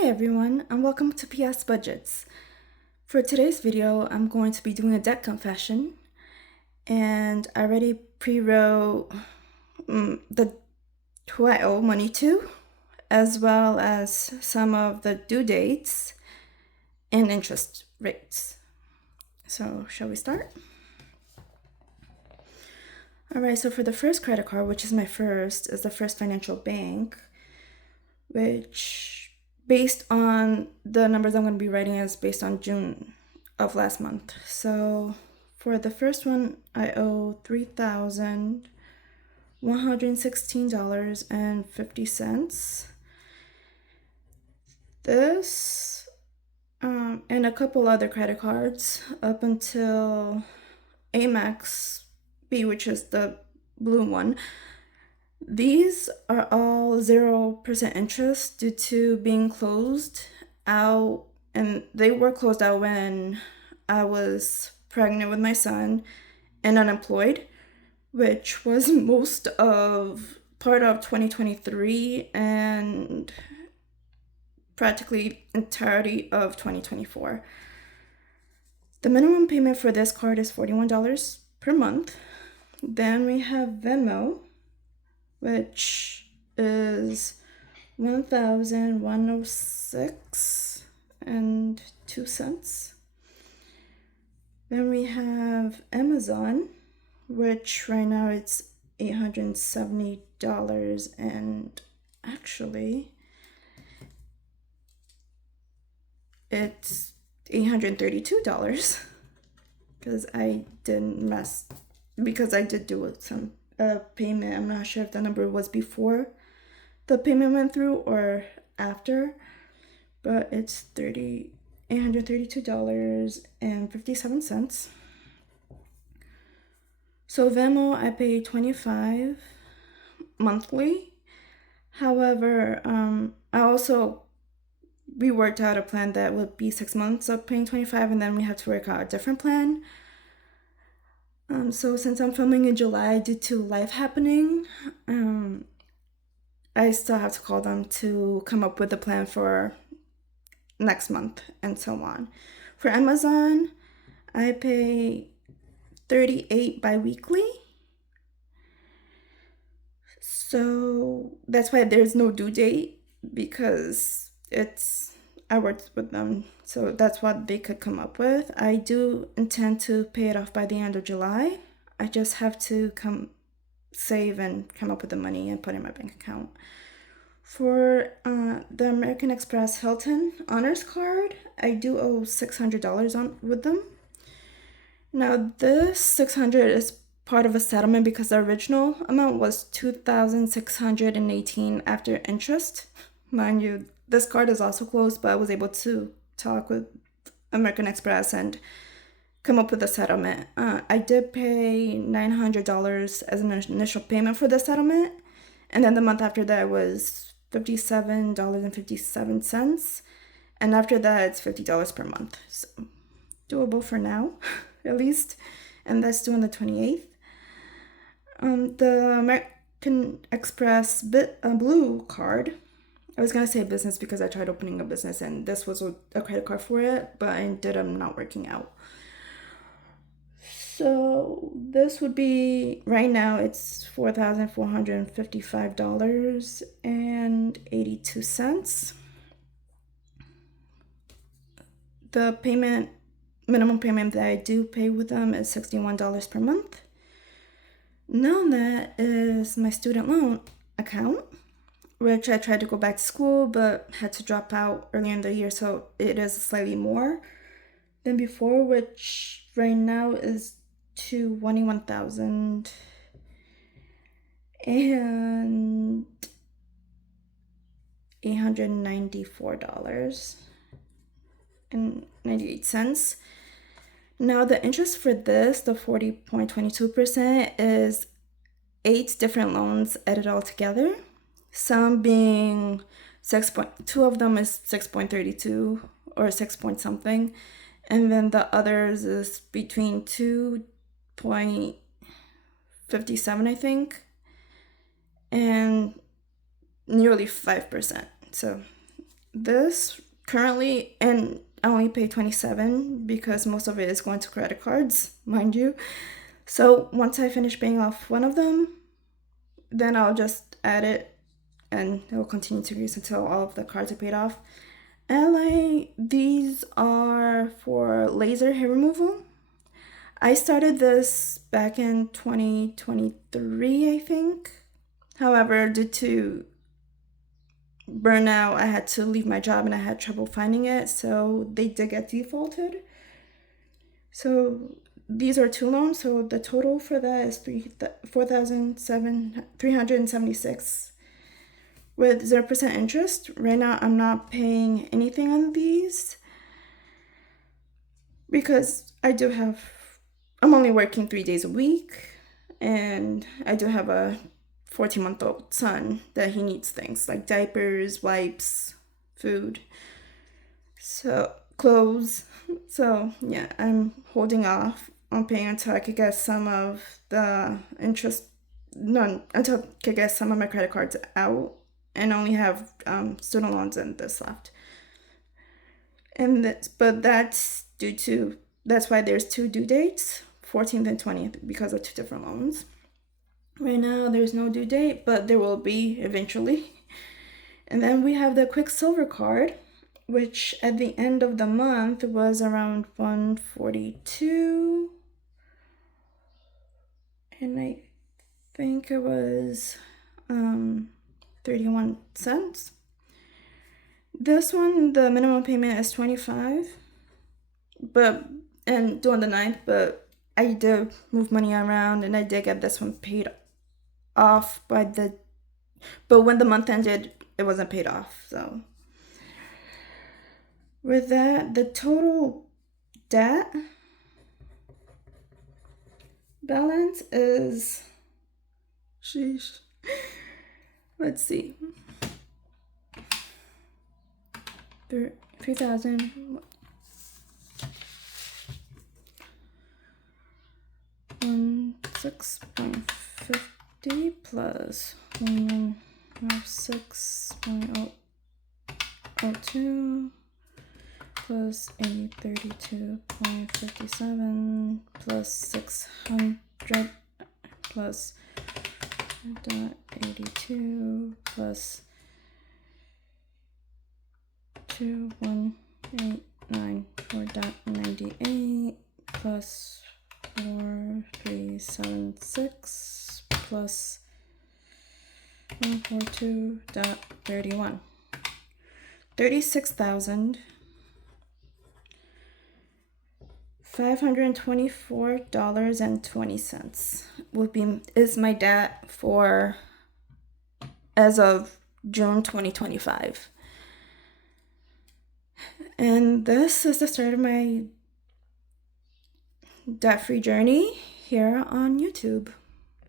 Hi everyone, and welcome to PS Budgets. For today's video, I'm going to be doing a debt confession, and I already pre-wrote the who I owe money to, as well as some of the due dates and interest rates. So, shall we start? Alright, so for the first credit card, which is my first, is the First Financial Bank, which based on the numbers I'm going to be writing is based on June of last month. So for the first one, I owe $3,116.50. This and a couple other credit cards up until Amex B, which is the blue one. These are all 0% interest due to being closed out, and they were closed out when I was pregnant with my son and unemployed, which was most of part of 2023 and practically entirety of 2024. The minimum payment for this card is $41 per month. Then we have Venmo, which is $1,106.02. Then we have Amazon, which right now it's $870, and actually it's $832 because I did do some payment. I'm not sure if the number was before the payment went through or after, but it's $832.57. So Venmo, I pay $25 monthly. However, we worked out a plan that would be 6 months of paying $25, and then we have to work out a different plan. So since I'm filming in July due to life happening, I still have to call them to come up with a plan for next month and so on. For Amazon, I pay $38 bi-weekly. So that's why there's no due date, because I worked with them, so that's what they could come up with. I do intend to pay it off by the end of July. I just have to save and come up with the money and put it in my bank account. For the American Express Hilton Honors Card, I do owe $600 with them. Now this $600 is part of a settlement because the original amount was $2,618 after interest. Mind you, this card is also closed, but I was able to talk with American Express and come up with a settlement. I did pay $900 as an initial payment for the settlement, and then the month after that was $57.57, and after that it's $50 per month. So doable for now, at least, and that's due on the 28th. The American Express Blue card, I was gonna say business because I tried opening a business and this was a credit card for it, but I ended up not working out. So this would be, right now it's $4,455.82. The minimum payment that I do pay with them is $61 per month. Nelnet is my student loan account, which I tried to go back to school but had to drop out earlier in the year, so it is slightly more than before, which right now is to $21,000 and $894.98. Now the interest for this, the 40.22%, is 8 different loans added all together. Some being 2 of them is 6.32 or 6 point something, and then the others is between 2.57, I think, and nearly 5%. So this currently, and I only pay 27 because most of it is going to credit cards, mind you. So once I finish paying off one of them, then I'll just add it and it will continue to use until all of the cards are paid off. And like these are for laser hair removal. I started this back in 2023, I think. However, due to burnout, I had to leave my job and I had trouble finding it, so they did get defaulted. So these are two loans, so the total for that is 4,376 with 0% interest. Right now, I'm not paying anything on these because I'm only working 3 days a week, and I do have a 14-month-old son that he needs things like diapers, wipes, food, so clothes. So yeah, I'm holding off on paying until I could get some of the interest, none until I could get some of my credit cards out and only have student loans and this left. But that's why there's two due dates, 14th and 20th, because of two different loans. Right now, there's no due date, but there will be eventually. And then we have the Quicksilver card, which at the end of the month was around 142. And I think it was 31 cents. This one, the minimum payment is 25, and due on the 9th, but I did move money around and I did get this one paid off but when the month ended, it wasn't paid off. So with that, the total debt balance is, sheesh, let's see, 3,000. 6.50 plus 6.02 plus 832.57 plus 600 plus 82 plus 2189.98 plus 4376 plus 142.31. $36,524.20 is my debt for as of June 2025. And this is the start of my debt-free journey here on YouTube.